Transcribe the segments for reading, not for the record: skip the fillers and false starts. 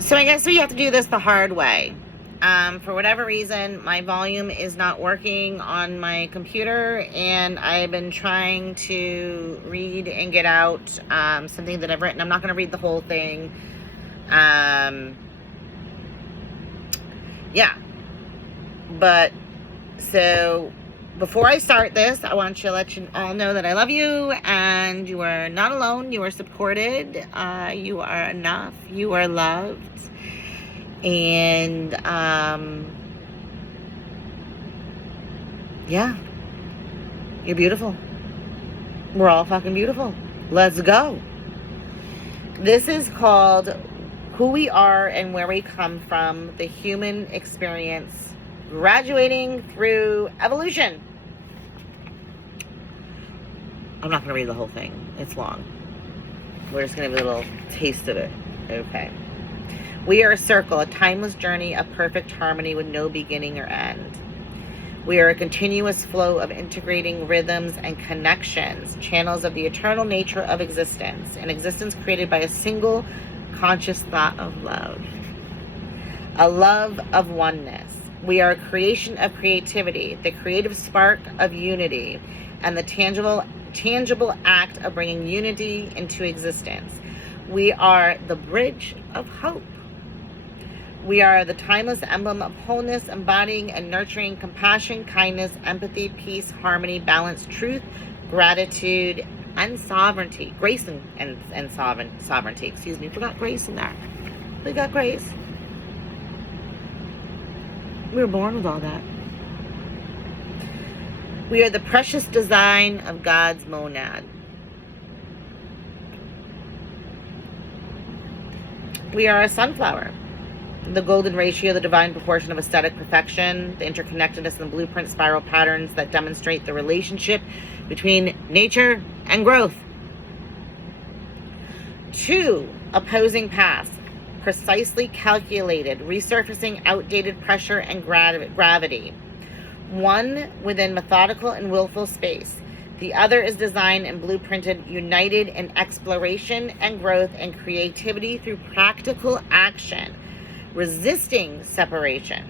So I guess we have to do this the hard way. For whatever reason, my volume is not working on my computer, and I've been trying to read and get out something that I've written. I'm not going to read the whole thing. Yeah. But, so, before I start this, I want to let you all know that I love you, and you are not alone. You are supported. You are enough. You are loved. And, yeah, you're beautiful. We're all fucking beautiful. Let's go. This is called Who We Are and Where We Come From, the Human Experience, Graduating Through Evolution. I'm not going to read the whole thing. It's long. We're just going to have a little taste of it. Okay. We are a circle, a timeless journey of perfect harmony with no beginning or end. We are a continuous flow of integrating rhythms and connections, channels of the eternal nature of existence, an existence created by a single conscious thought of love, a love of oneness. We are a creation of creativity, the creative spark of unity, and the tangible act of bringing unity into existence. We are the bridge of hope. We are the timeless emblem of wholeness, embodying and nurturing compassion, kindness, empathy, peace, harmony, balance, truth, gratitude, and sovereignty. Grace and sovereignty. Excuse me. Forgot grace in there. We got grace. We were born with all that. We are the precious design of God's monad. We are a sunflower. The golden ratio, the divine proportion of aesthetic perfection, the interconnectedness and the blueprint spiral patterns that demonstrate the relationship between nature and growth. 2 opposing paths, precisely calculated, resurfacing outdated pressure and gravity. 1 within methodical and willful space. The other is designed and blueprinted, united in exploration and growth and creativity through practical action, resisting separation.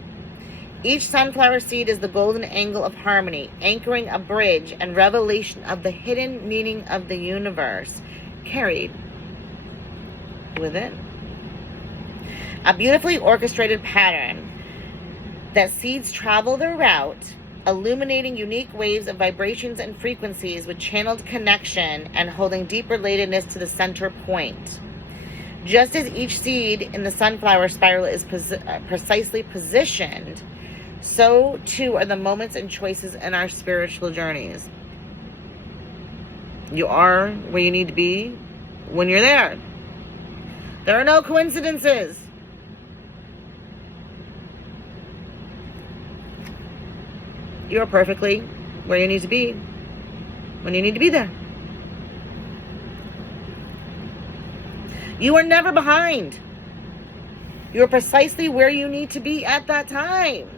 Each sunflower seed is the golden angle of harmony, anchoring a bridge and revelation of the hidden meaning of the universe, carried within. A beautifully orchestrated pattern that seeds travel their route, illuminating unique waves of vibrations and frequencies with channeled connection and holding deep relatedness to the center point. Just as each seed in the sunflower spiral is precisely positioned, so too are the moments and choices in our spiritual journeys. You are where you need to be when you're there. There are no coincidences. You are perfectly where you need to be when you need to be there. You are never behind. You are precisely where you need to be at that time.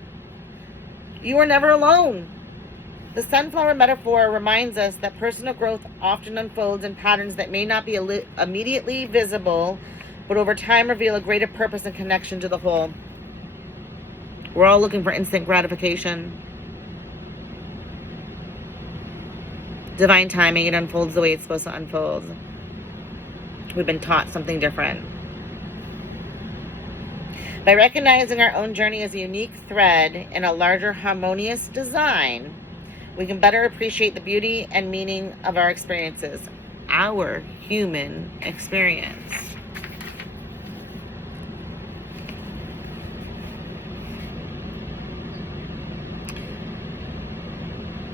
You are never alone. The sunflower metaphor reminds us that personal growth often unfolds in patterns that may not be immediately visible, but over time reveal a greater purpose and connection to the whole. We're all looking for instant gratification. Divine timing, it unfolds the way it's supposed to unfold. We've been taught something different. By recognizing our own journey as a unique thread in a larger harmonious design, we can better appreciate the beauty and meaning of our experiences, our human experience.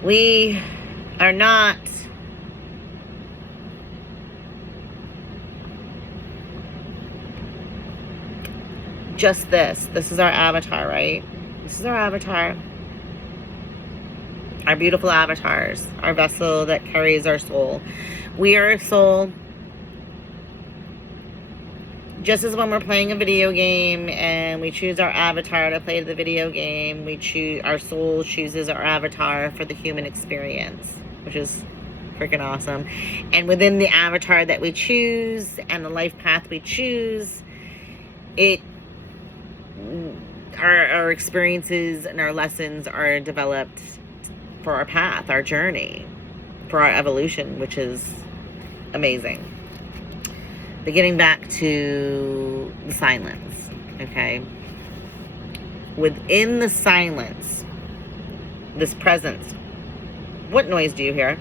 We are not just this. This is our avatar, right? This is our avatar. Our beautiful avatars. Our vessel that carries our soul. We are a soul. Just as when we're playing a video game and we choose our avatar to play the video game, our soul chooses our avatar for the human experience, which is freaking awesome. And within the avatar that we choose and the life path we choose, it our experiences and our lessons are developed for our path, our journey, for our evolution, which is amazing. But getting back to the silence, okay? Within the silence, this presence, what noise do you hear?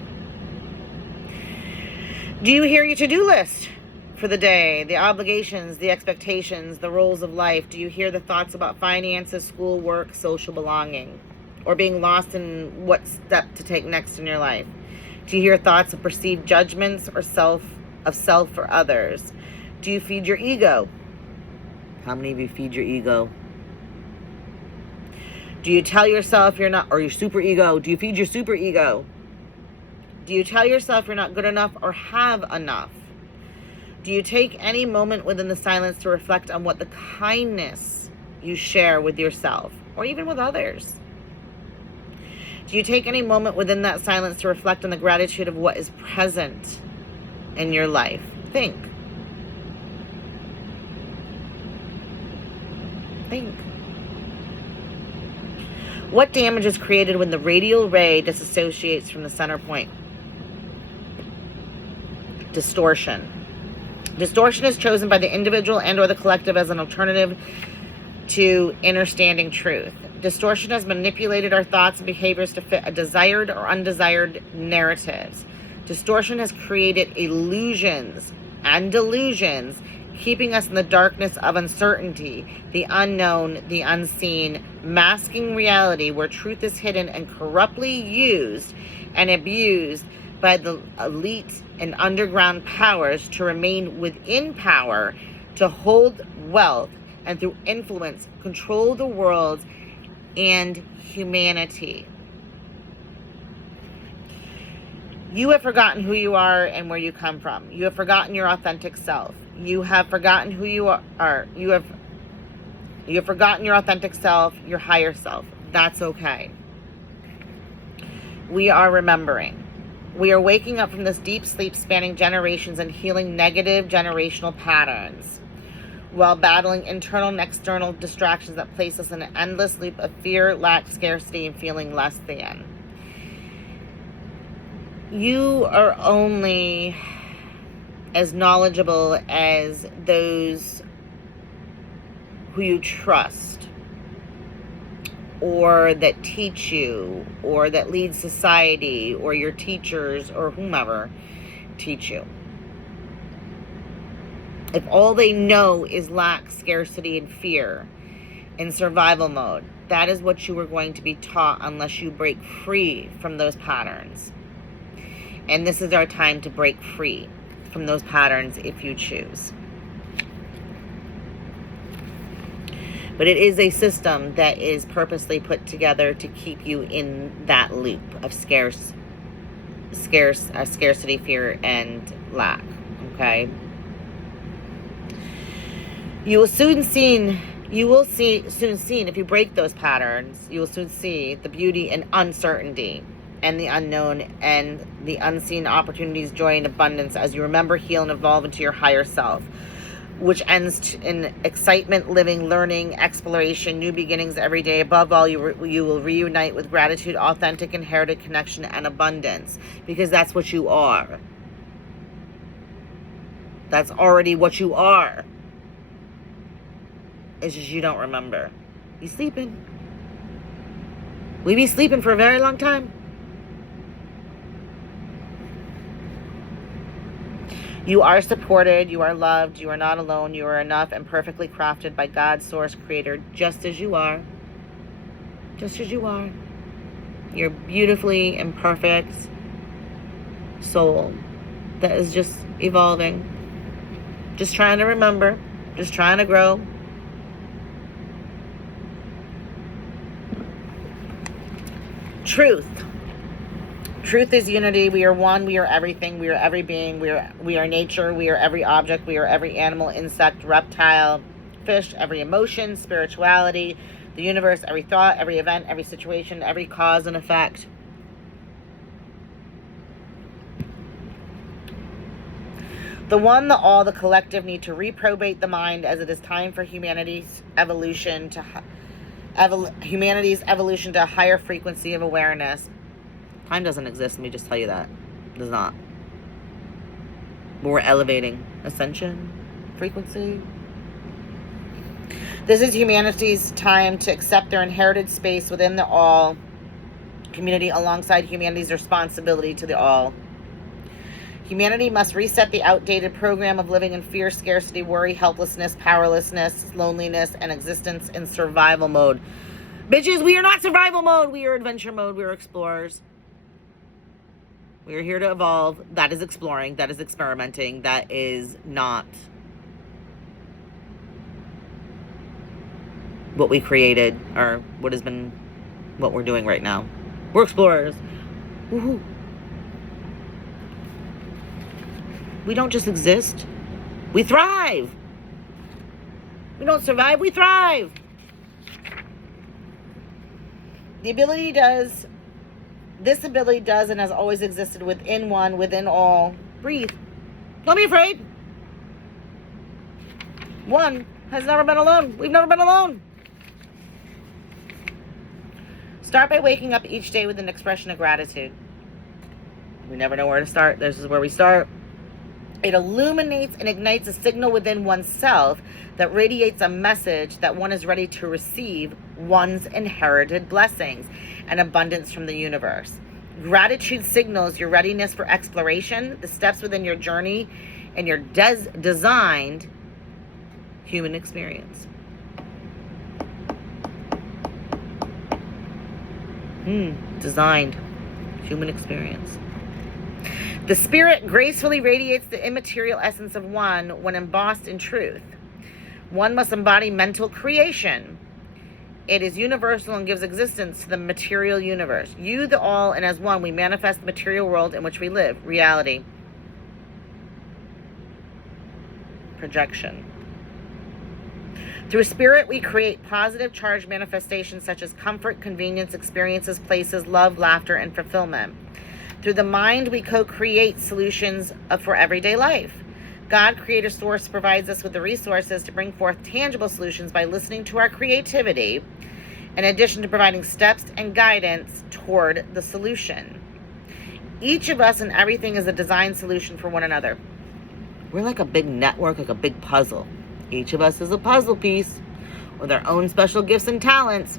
Do you hear your to-do list for the day, the obligations, the expectations, the roles of life? Do you hear the thoughts about finances, school, work, social belonging, or being lost in what step to take next in your life? Do you hear thoughts of perceived judgments or self for others? Do you feed your ego? How many of you feed your ego? Do you tell yourself you're not, or your super ego? Do you feed your super ego? Do you tell yourself you're not good enough or have enough? Do you take any moment within the silence to reflect on what the kindness you share with yourself or even with others? Do you take any moment within that silence to reflect on the gratitude of what is present in your life? Think. Think. What damage is created when the radial ray disassociates from the center point? Distortion. Distortion is chosen by the individual and or the collective as an alternative to understanding truth. Distortion has manipulated our thoughts and behaviors to fit a desired or undesired narratives. Distortion has created illusions and delusions, keeping us in the darkness of uncertainty, the unknown, the unseen, masking reality where truth is hidden and corruptly used and abused by the elite and underground powers to remain within power, to hold wealth, and through influence, control the world and humanity. You have forgotten who you are and where you come from. You have forgotten your authentic self. You have forgotten who you are. You have forgotten your authentic self, your higher self. That's okay. We are remembering. We are waking up from this deep sleep spanning generations and healing negative generational patterns while battling internal and external distractions that place us in an endless loop of fear, lack, scarcity, and feeling less than. You are only as knowledgeable as those who you trust, or that teach you, or that lead society, or your teachers, or whomever teach you. If all they know is lack, scarcity, and fear in survival mode, that is what you are going to be taught unless you break free from those patterns. And this is our time to break free from those patterns if you choose. But it is a system that is purposely put together to keep you in that loop of scarcity, fear, and lack. Okay? You will soon see if you break those patterns, you will soon see the beauty and uncertainty and the unknown and the unseen opportunities, joy, and abundance as you remember, heal, and evolve into your higher self, which ends in excitement, living, learning, exploration, new beginnings every day. Above all, you will reunite with gratitude, authentic, inherited connection, and abundance, because that's what you are. That's already what you are. It's just you don't remember. You sleeping. We be sleeping for a very long time. You are supported, you are loved, you are not alone, you are enough and perfectly crafted by God, Source, Creator, just as you are. Just as you are. You're beautifully imperfect soul that is just evolving. Just trying to remember. Just trying to grow. Truth. Truth is unity. We are one. We are everything. We are every being. We are nature. We are every object. We are every animal, insect, reptile, fish, every emotion, spirituality, the universe, every thought, every event, every situation, every cause and effect. The one, the all, the collective need to reprobate the mind, as it is time for humanity's evolution to a higher frequency of awareness. Time doesn't exist, let me just tell you that. It does not. But we're elevating ascension, frequency. This is humanity's time to accept their inherited space within the all community alongside humanity's responsibility to the all. Humanity must reset the outdated program of living in fear, scarcity, worry, helplessness, powerlessness, loneliness, and existence in survival mode. Bitches, we are not survival mode. We are adventure mode. We are explorers. We are here to evolve. That is exploring. That is experimenting. That is not what we created or what we're doing right now. We're explorers. Woohoo. We don't just exist. We thrive. We don't survive. We thrive. This ability does and has always existed within one, within all. Breathe. Don't be afraid. One has never been alone. We've never been alone. Start by waking up each day with an expression of gratitude. We never know where to start. This is where we start. It illuminates and ignites a signal within oneself that radiates a message that one is ready to receive one's inherited blessings and abundance from the universe. Gratitude signals your readiness for exploration, the steps within your journey, and your designed human experience. Designed human experience. The spirit gracefully radiates the immaterial essence of one when embossed in truth. One must embody mental creation. It is universal and gives existence to the material universe. You, the all, and as one, we manifest the material world in which we live. Reality. Projection. Through spirit, we create positive charged manifestations such as comfort, convenience, experiences, places, love, laughter, and fulfillment. Through the mind, we co-create solutions for everyday life. God, Creator Source, provides us with the resources to bring forth tangible solutions by listening to our creativity, in addition to providing steps and guidance toward the solution. Each of us and everything is a design solution for one another. We're like a big network, like a big puzzle. Each of us is a puzzle piece with our own special gifts and talents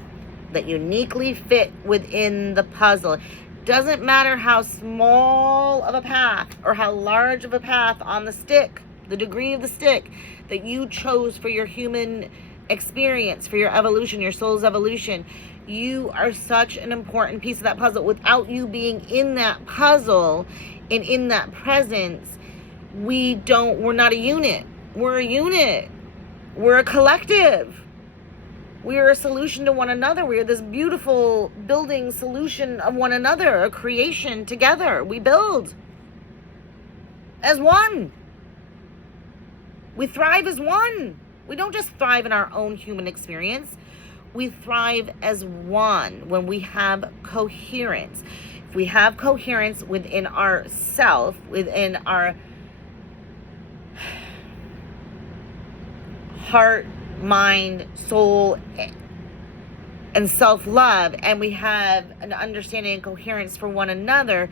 that uniquely fit within the puzzle. Doesn't matter how small of a path or how large of a path on the stick, the degree of the stick that you chose for your human experience, for your evolution, your soul's evolution. You are such an important piece of that puzzle. Without you being in that puzzle and in that presence, we're not a unit. We're a unit. We're a collective. We are a solution to one another. We are this beautiful building solution of one another, a creation together. We build as one. We thrive as one. We don't just thrive in our own human experience. We thrive as one when we have coherence. If we have coherence within ourself, within our heart, mind, soul, and self-love, and we have an understanding and coherence for one another,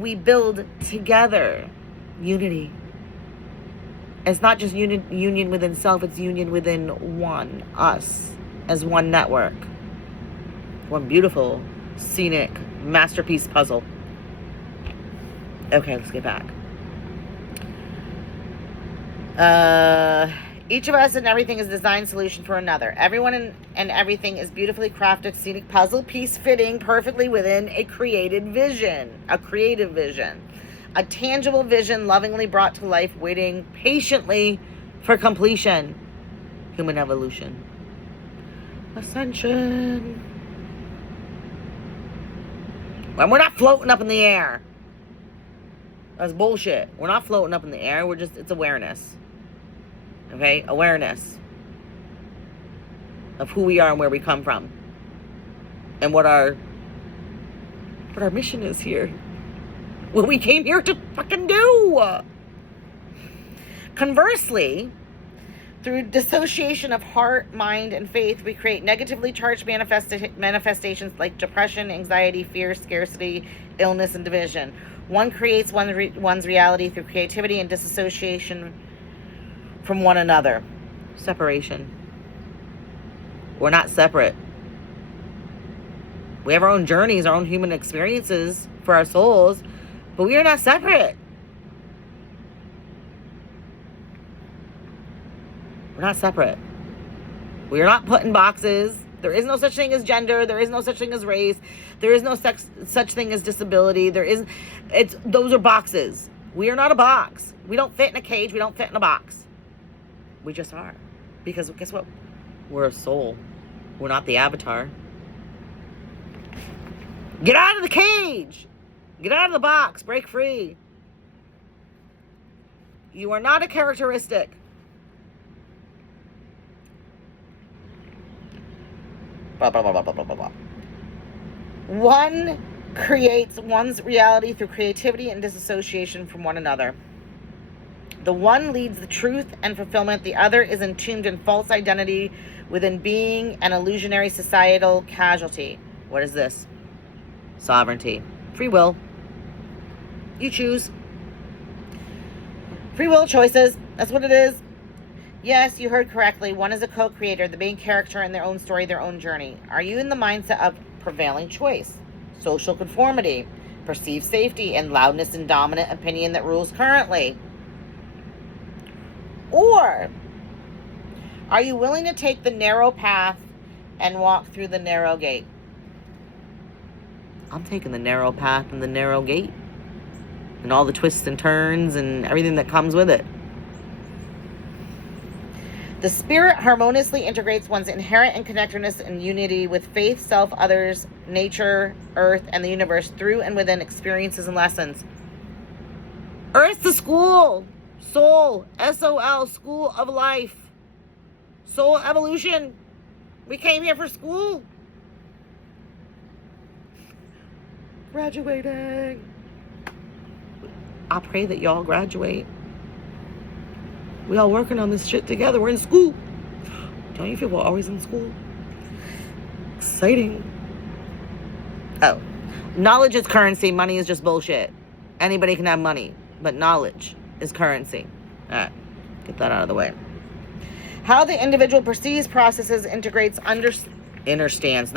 we build together unity. It's not just union within self, it's union within one, us, as one network. One beautiful, scenic, masterpiece puzzle. Okay, let's get back. Each of us and everything is a design solution for another. Everyone and everything is beautifully crafted, scenic puzzle piece fitting perfectly within a creative vision, a tangible vision lovingly brought to life, waiting patiently for completion. Human evolution. Ascension. And we're not floating up in the air. That's bullshit. We're not floating up in the air. It's awareness. Okay? Awareness of who we are and where we come from. And what our mission is here. What we came here to fucking do. Conversely, through dissociation of heart, mind, and faith, we create negatively charged manifestations like depression, anxiety, fear, scarcity, illness, and division. One creates one's reality through creativity and disassociation from one another. Separation. We're not separate. We have our own journeys, our own human experiences for our souls, but we are not separate. We're not separate. We are not put in boxes. There is no such thing as gender. There is no such thing as race. There is no such thing as disability. Those are boxes. We are not a box. We don't fit in a cage. We don't fit in a box. We just are. Because guess what? We're a soul. We're not the avatar. Get out of the cage. Get out of the box. Break free. You are not a characteristic. Blah, blah, blah, blah, blah, blah, blah. One creates one's reality through creativity and disassociation from one another. The one leads the truth and fulfillment. The other is entombed in false identity within being an illusionary societal casualty. What is this? Sovereignty. Free will. You choose. Free will choices. That's what it is. Yes, you heard correctly. One is a co-creator, the main character in their own story, their own journey. Are you in the mindset of prevailing choice, social conformity, perceived safety, and loudness and dominant opinion that rules currently? Or are you willing to take the narrow path and walk through the narrow gate? I'm taking the narrow path and the narrow gate and all the twists and turns and everything that comes with it. The spirit harmoniously integrates one's inherent connectedness and unity with faith, self, others, nature, earth, and the universe through and within experiences and lessons. Earth's the school. Soul. S-O-L. School of life. Soul evolution. We came here for school. Graduating. I pray that y'all graduate. We all working on this shit together. We're in school. Don't you feel we're always in school? Exciting. Oh. Knowledge is currency. Money is just bullshit. Anybody can have money, but knowledge is currency. All right. Get that out of the way. How the individual perceives, processes, integrates, understands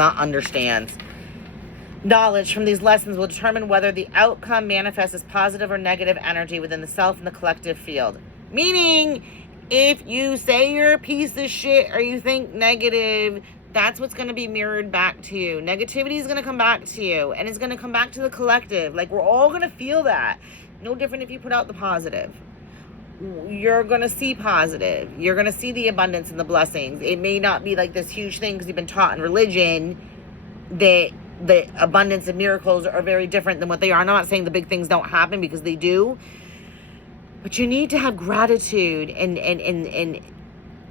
knowledge from these lessons will determine whether the outcome manifests as positive or negative energy within the self and the collective field. Meaning, if you say you're a piece of shit or you think negative, that's what's going to be mirrored back to you. Negativity is going to come back to you, and it's going to come back to the collective. Like, we're all going to feel that. No different if you put out the positive. You're going to see positive. You're going to see the abundance and the blessings. It may not be like this huge thing because you've been taught in religion that the abundance and miracles are very different than what they are. I'm not saying the big things don't happen, because they do. But you need to have gratitude and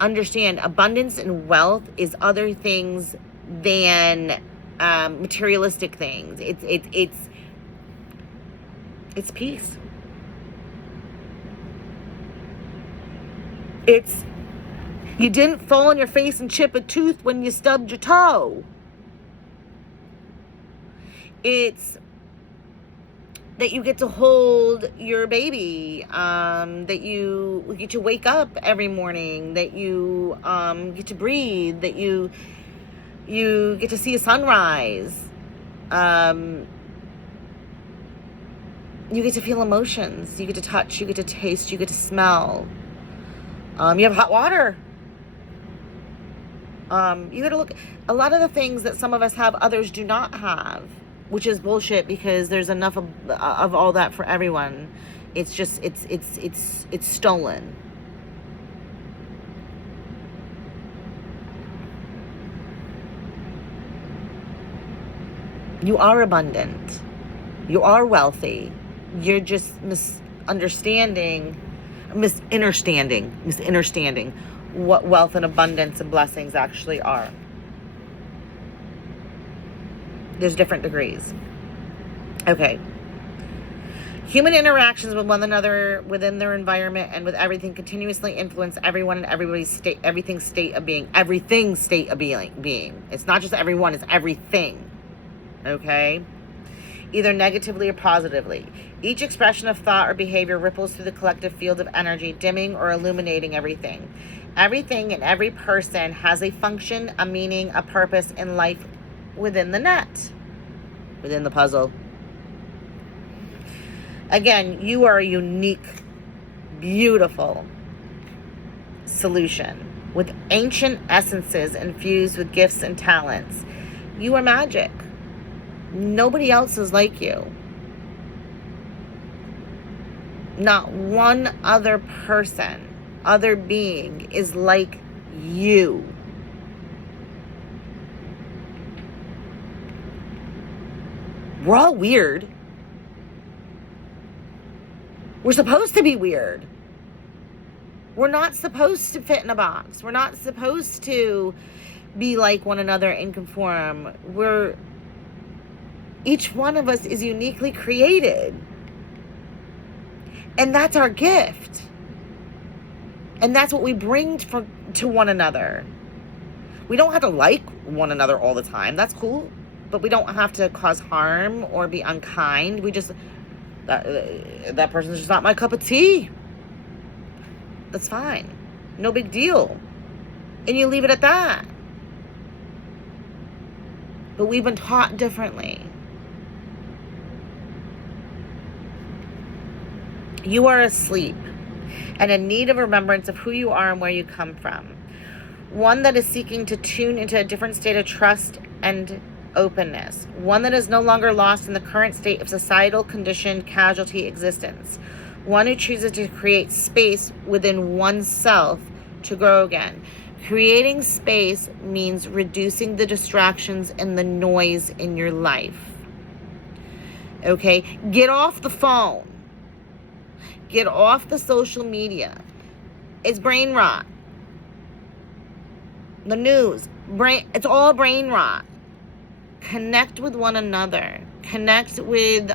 understand abundance and wealth is other things than materialistic things. It's peace. It's you didn't fall on your face and chip a tooth when you stubbed your toe. It's that you get to hold your baby, that you get to wake up every morning, that you get to breathe, that you get to see a sunrise, you get to feel emotions, you get to touch, you get to taste, you get to smell, you have hot water. You got to look, a lot of the things that some of us have, others do not have. Which is bullshit, because there's enough of all that for everyone. It's just it's stolen. You are abundant. You are wealthy. You're just misunderstanding what wealth and abundance and blessings actually are. There's different degrees. Okay. Human interactions with one another, within their environment, and with everything continuously influence everyone and everybody's state, everything's state of being. Everything's state of being. It's not just everyone, it's everything. Okay? Either negatively or positively. Each expression of thought or behavior ripples through the collective field of energy, dimming or illuminating everything. Everything and every person has a function, a meaning, a purpose in life within the net, within the puzzle. Again, you are a unique, beautiful solution with ancient essences infused with gifts and talents. You are magic. Nobody else is like you. Not one other person, other being is like you. We're all weird. We're supposed to be weird. We're not supposed to fit in a box. We're not supposed to be like one another and conform. Each one of us is uniquely created. And that's our gift. And that's what we bring to one another. We don't have to like one another all the time. That's cool. But we don't have to cause harm or be unkind. We just... That person's just not my cup of tea. That's fine. No big deal. And you leave it at that. But we've been taught differently. You are asleep and in need of remembrance of who you are and where you come from. One that is seeking to tune into a different state of trust and openness. One that is no longer lost in the current state of societal conditioned casualty existence. One who chooses to create space within oneself to grow again. Creating space means reducing the distractions and the noise in your life. Okay? Get off the phone. Get off the social media. It's brain rot. The news. It's all brain rot. Connect with one another. Connect with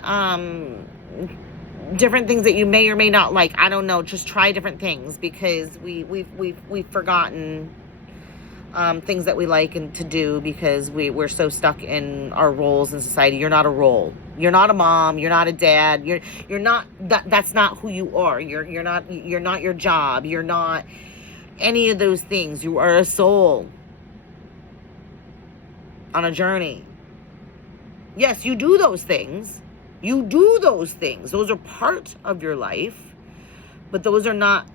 different things that you may or may not like. I don't know. Just try different things because we've forgotten things that we like and to do because we're so stuck in our roles in society. You're not a role. You're not a mom. You're not a dad. You're not that's not who you are. You're not your job. You're not any of those things. You are a soul on a journey. Yes, you do those things. You do those things. Those are part of your life, but those are not,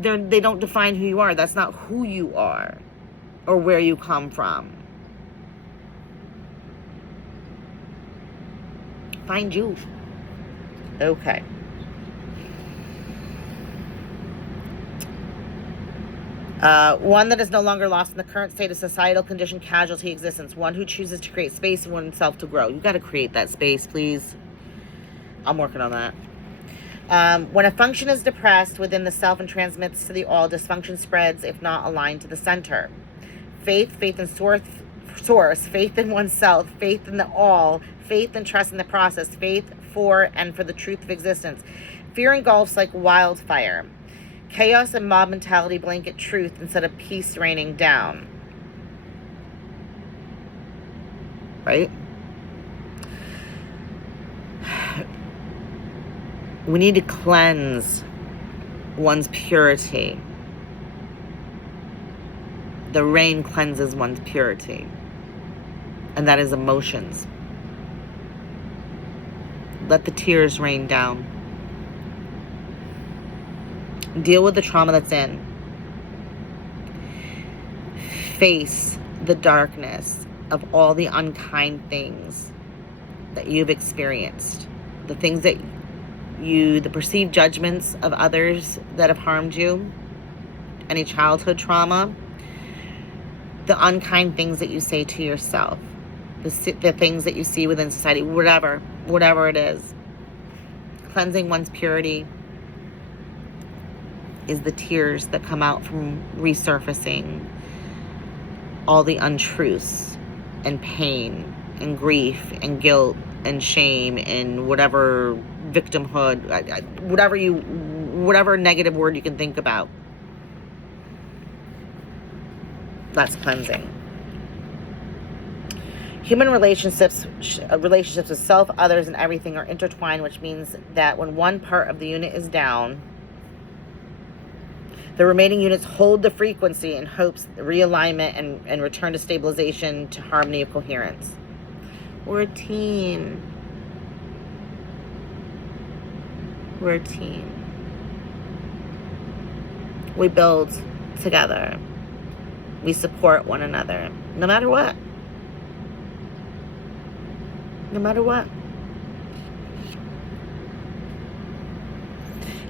they don't define who you are. That's not who you are or where you come from. Find you. Okay. One that is no longer lost in the current state of societal conditioned casualty existence. One who chooses to create space in oneself to grow. You got to create that space, please. I'm working on that. When a function is depressed within the self and transmits to the all, dysfunction spreads if not aligned to the center. Faith in source, faith in oneself, faith in the all, faith and trust in the process, faith for and for the truth of existence. Fear engulfs like wildfire. Chaos and mob mentality blanket truth instead of peace raining down. Right? We need to cleanse one's purity. The rain cleanses one's purity. And that is emotions. Let the tears rain down. Deal with the trauma that's in. Face the darkness of all the unkind things that you've experienced. The things that the perceived judgments of others that have harmed you. Any childhood trauma. The unkind things that you say to yourself. The things that you see within society. Whatever it is. Cleansing one's purity is the tears that come out from resurfacing all the untruths and pain and grief and guilt and shame and whatever victimhood, whatever negative word you can think about. That's cleansing. Human relationships with self, others, and everything are intertwined, which means that when one part of the unit is down, the remaining units hold the frequency in hopes realignment and return to stabilization, to harmony of coherence. We're a team. We're a team. We build together. We support one another, no matter what. No matter what.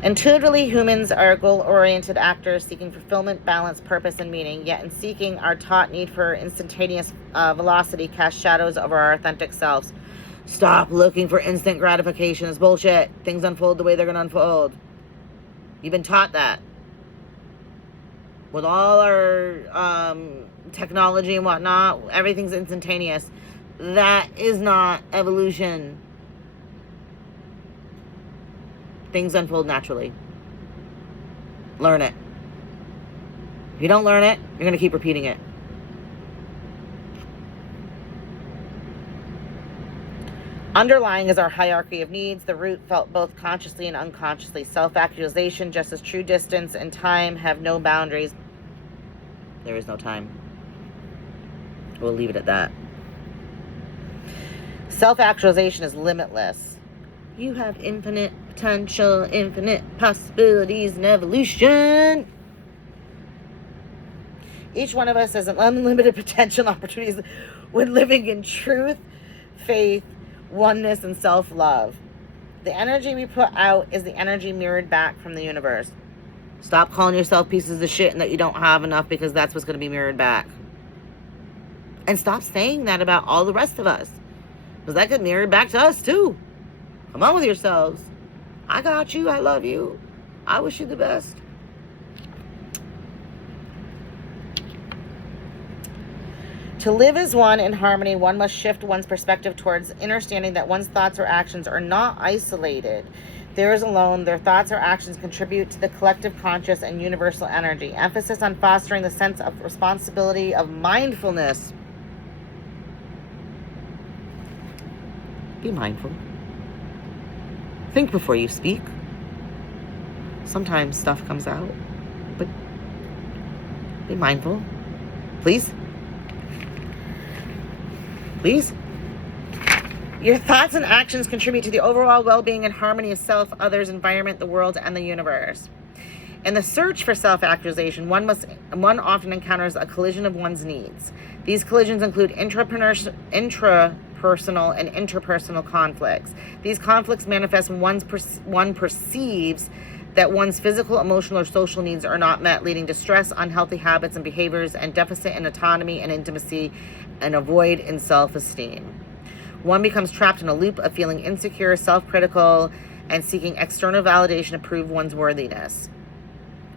Intuitively, humans are goal-oriented actors seeking fulfillment, balance, purpose, and meaning, yet in seeking our taught need for instantaneous velocity cast shadows over our authentic selves. Stop looking for instant gratification. It's bullshit. Things unfold the way they're going to unfold. You've been taught that. With all our technology and whatnot, everything's instantaneous. That is not evolution. Things unfold naturally. Learn it. If you don't learn it, you're going to keep repeating it. Underlying is our hierarchy of needs. The root felt both consciously and unconsciously. Self-actualization, just as true distance and time have no boundaries. There is no time. We'll leave it at that. Self-actualization is limitless. You have infinite potential, infinite possibilities and evolution. Each one of us has an unlimited potential opportunities when living in truth, faith, oneness, and self-love. The energy we put out is the energy mirrored back from the universe. Stop calling yourself pieces of shit and that you don't have enough, because that's what's going to be mirrored back. And stop saying that about all the rest of us, because that could mirror back to us too. Come on with yourselves. I got you. I love you. I wish you the best. To live as one in harmony, one must shift one's perspective towards understanding that one's thoughts or actions are not isolated. Theirs alone, their thoughts or actions contribute to the collective conscious and universal energy. Emphasis on fostering the sense of responsibility of mindfulness. Be mindful. Think before you speak. Sometimes stuff comes out, but be mindful. Please. Please. Your thoughts and actions contribute to the overall well-being and harmony of self, others, environment, the world, and the universe. In the search for self-actualization, one often encounters a collision of one's needs. These collisions include intrapersonal and interpersonal conflicts. These conflicts manifest when one perceives that one's physical, emotional, or social needs are not met, leading to stress, unhealthy habits and behaviors, and deficit in autonomy and intimacy, and a void in self-esteem. One becomes trapped in a loop of feeling insecure, self-critical, and seeking external validation to prove one's worthiness.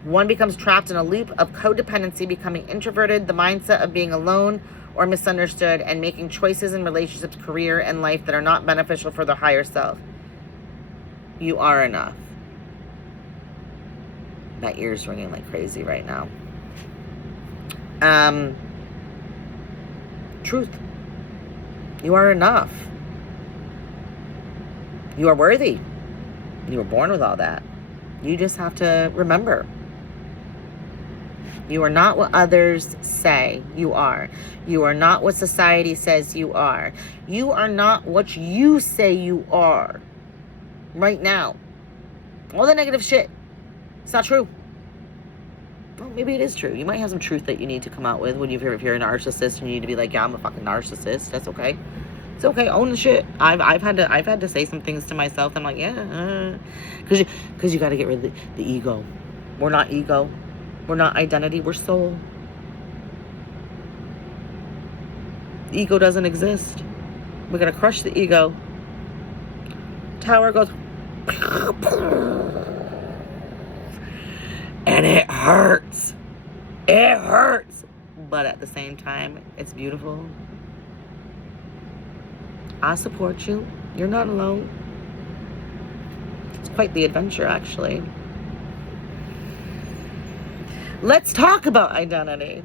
One becomes trapped in a loop of codependency, becoming introverted, the mindset of being alone or misunderstood, and making choices in relationships, career, and life that are not beneficial for their higher self. You are enough. My ear's ringing like crazy right now. Truth. You are enough. You are worthy. You were born with all that. You just have to remember. You are not what others say you are. You are not what society says you are. You are not what you say you are. Right now. All the negative shit. It's not true. Well, maybe it is true. You might have some truth that you need to come out with if you're a narcissist and you need to be like, yeah, I'm a fucking narcissist. That's okay. It's okay. Own the shit. I've had to say some things to myself. I'm like, yeah, because you got to get rid of the ego. We're not ego. We're not identity. We're soul. The ego doesn't exist. We're gonna crush the ego. Tower goes, and it hurts. It hurts. But at the same time, it's beautiful. I support you. You're not alone. It's quite the adventure, actually. Let's talk about identity.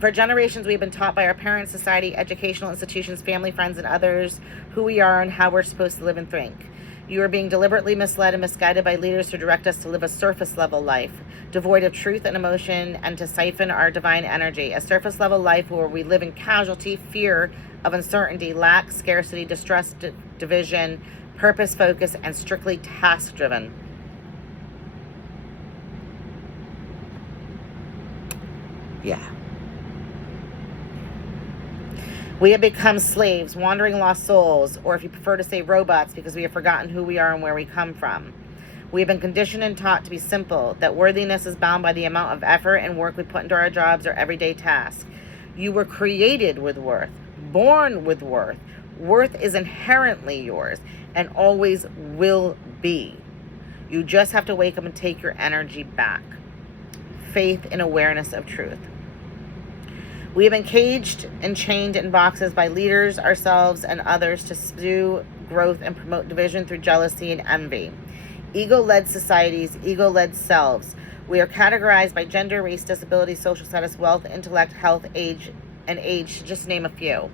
For generations, we've been taught by our parents, society, educational institutions, family, friends, and others who we are and how we're supposed to live and think. You are being deliberately misled and misguided by leaders who direct us to live a surface-level life, devoid of truth and emotion, and to siphon our divine energy. A surface-level life where we live in casualty, fear of uncertainty, lack, scarcity, distrust, division, purpose, focus, and strictly task-driven. Yeah. We have become slaves, wandering lost souls, or if you prefer to say robots, because we have forgotten who we are and where we come from. We have been conditioned and taught to be simple, that worthiness is bound by the amount of effort and work we put into our jobs or everyday tasks. You were created with worth, born with worth. Worth is inherently yours and always will be. You just have to wake up and take your energy back. Faith and awareness of truth. We have been caged and chained in boxes by leaders, ourselves, and others to subdue growth and promote division through jealousy and envy. Ego-led societies, ego-led selves. We are categorized by gender, race, disability, social status, wealth, intellect, health, age, to just name a few.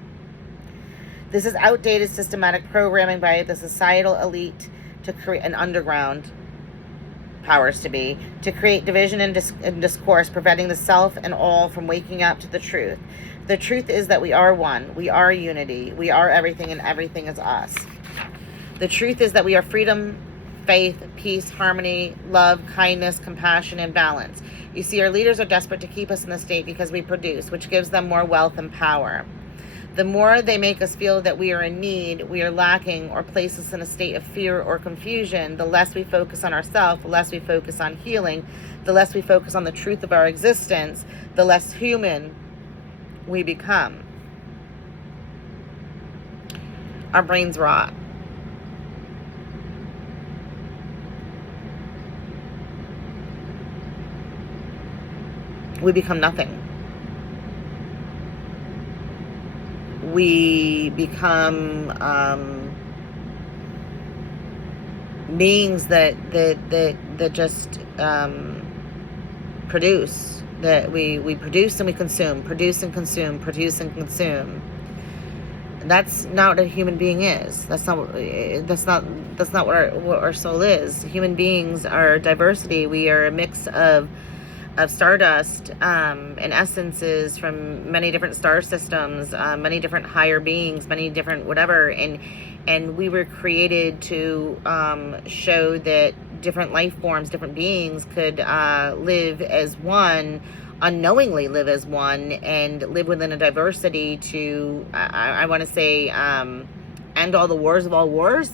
This is outdated systematic programming by the societal elite to create an underground powers to be, to create division and discourse, preventing the self and all from waking up to the truth. The truth is that we are one, we are unity, we are everything, and everything is us. The truth is that we are freedom, faith, peace, harmony, love, kindness, compassion, and balance. You see, our leaders are desperate to keep us in the state because we produce, which gives them more wealth and power. The more they make us feel that we are in need, we are lacking, or place us in a state of fear or confusion, the less we focus on ourselves, the less we focus on healing, the less we focus on the truth of our existence, the less human we become. Our brains rot. We become nothing. We become beings that just produce. That we produce and we consume, produce and consume, produce and consume. That's not what a human being is. That's not what our soul is. Human beings are diversity. We are a mix of stardust and essences from many different star systems, many different higher beings, many different whatever, and we were created to show that different life forms, different beings could live as one, unknowingly live as one, and live within a diversity to I want to say end all the wars of all wars.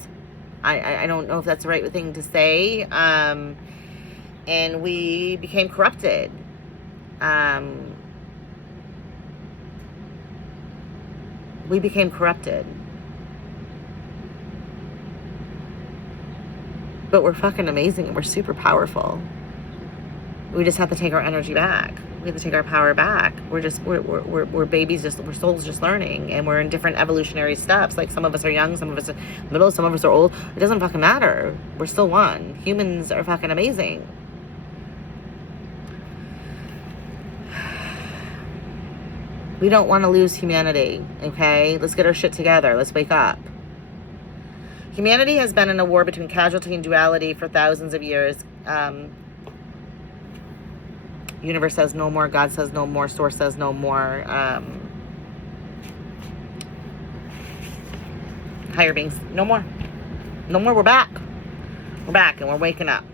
I don't know if that's the right thing to say. And we became corrupted. We became corrupted. But we're fucking amazing and we're super powerful. We just have to take our energy back. We have to take our power back. We're babies, we're souls just learning, and we're in different evolutionary steps. Like, some of us are young, some of us are middle, some of us are old. It doesn't fucking matter. We're still one. Humans are fucking amazing. We don't want to lose humanity, okay? Let's get our shit together. Let's wake up. Humanity has been in a war between casualty and duality for thousands of years. Universe says no more. God says no more. Source says no more. Higher beings, no more. No more. We're back. We're back and we're waking up.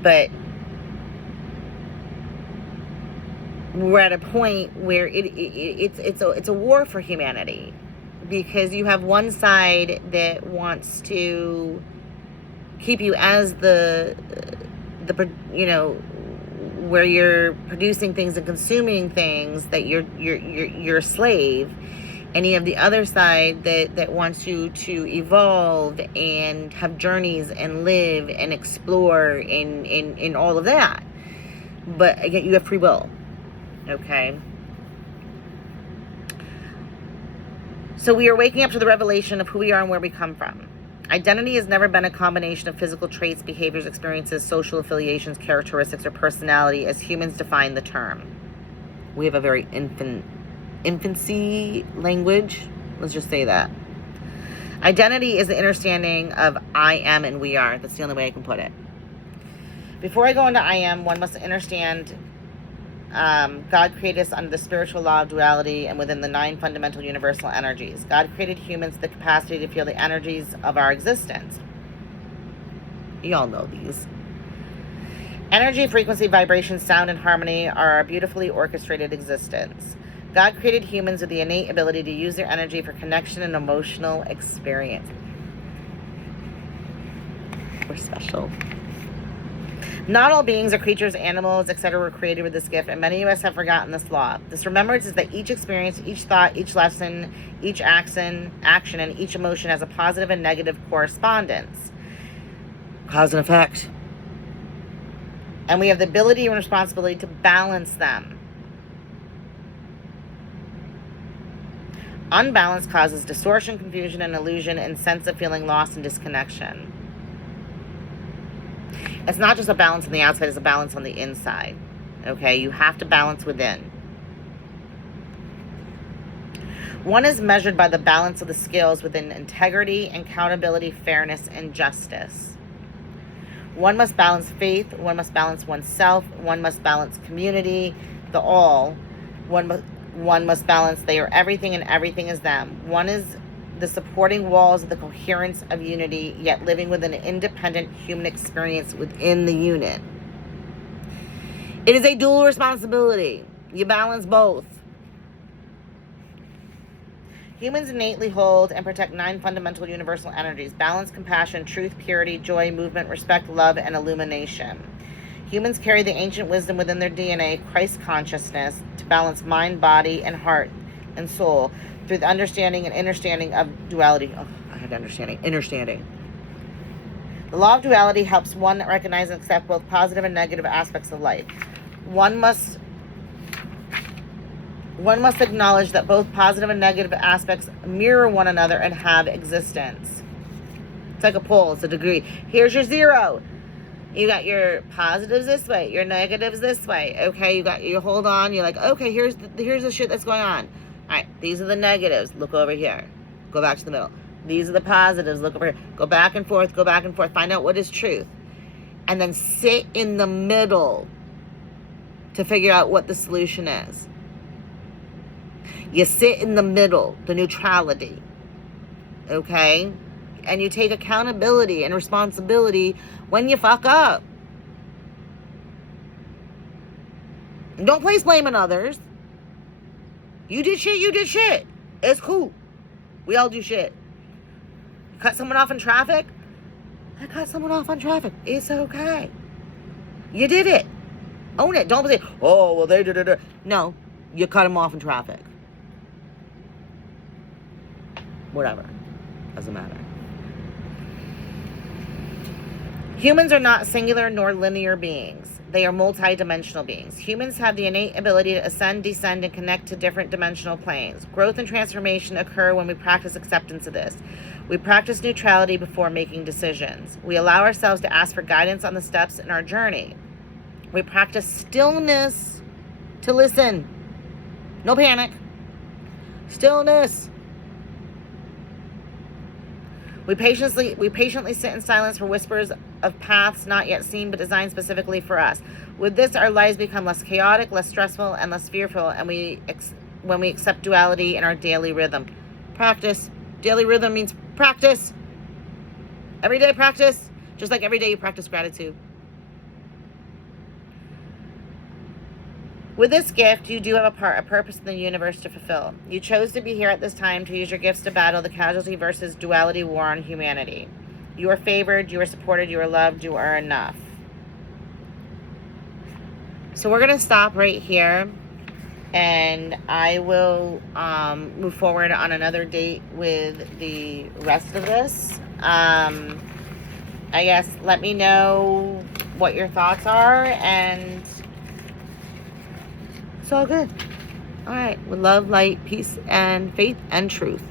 But we're at a point where it's a war for humanity, because you have one side that wants to keep you as the where you're producing things and consuming things, that you're a slave, and you have the other side that wants you to evolve and have journeys and live and explore in all of that. But again, you have free will. Okay. So we are waking up to the revelation of who we are and where we come from. Identity has never been a combination of physical traits, behaviors, experiences, social affiliations, characteristics, or personality as humans define the term. We have a very infancy language. Let's just say that. Identity is the understanding of I am and we are. That's the only way I can put it. Before I go into I am, one must understand God created us under the spiritual law of duality and within the 9 fundamental universal energies. God created humans with the capacity to feel the energies of our existence. You all know these. Energy, frequency, vibration, sound, and harmony are our beautifully orchestrated existence. God created humans with the innate ability to use their energy for connection and emotional experience. We're special. Not all beings or creatures, animals, etc. were created with this gift, and many of us have forgotten this law. This remembrance is that each experience, each thought, each lesson, each action, and each emotion has a positive and negative correspondence. Cause and effect. And we have the ability and responsibility to balance them. Unbalance causes distortion, confusion, and illusion, and sense of feeling lost and disconnection. It's not just a balance on the outside, it's a balance on the inside. Okay, you have to balance within. One is measured by the balance of the scales within integrity, accountability, fairness, and justice. One must balance faith, one must balance oneself, one must balance community, the all. One must balance they are everything and everything is them. One is the supporting walls of the coherence of unity, yet living with an independent human experience within the unit. It is a dual responsibility. You balance both. Humans innately hold and protect 9 fundamental universal energies: balance, compassion, truth, purity, joy, movement, respect, love, and illumination. Humans carry the ancient wisdom within their DNA, Christ consciousness, to balance mind, body, and heart and soul through the understanding and understanding of duality. Oh, I had understanding. The law of duality helps one recognize and accept both positive and negative aspects of life. One must acknowledge that both positive and negative aspects mirror one another and have existence. It's like a pole, it's a degree. Here's your 0. You got your positives this way, your negatives this way. Okay, you hold on, you're like, okay, here's the shit that's going on. All right, these are the negatives. Look over here. Go back to the middle. These are the positives. Look over here. Go back and forth. Find out what is truth. And then sit in the middle to figure out what the solution is. You sit in the middle, the neutrality. Okay? And you take accountability and responsibility when you fuck up. And don't place blame on others. You did shit. It's cool. We all do shit. Cut someone off in traffic? I cut someone off on traffic. It's okay. You did it. Own it. Don't say, oh, well, they did it. No, you cut them off in traffic. Whatever. Doesn't matter. Humans are not singular nor linear beings. They are multi-dimensional beings. Humans have the innate ability to ascend, descend, and connect to different dimensional planes. Growth and transformation occur when we practice acceptance of this. We practice neutrality before making decisions. We allow ourselves to ask for guidance on the steps in our journey. We practice stillness to listen. No panic. Stillness. We patiently sit in silence for whispers of paths not yet seen but designed specifically for us. With this, our lives become less chaotic, less stressful, and less fearful, and when we accept duality in our daily rhythm. Practice. Daily rhythm means practice. Everyday practice, just like every day you practice gratitude. With this gift, you do have a purpose in the universe to fulfill. You chose to be here at this time to use your gifts to battle the casualty versus duality war on humanity. You are favored, you are supported, you are loved, you are enough. So we're going to stop right here, and I will move forward on another date with the rest of this. I guess let me know what your thoughts are, and it's all good. All right. With love, light, peace, and faith, and truth.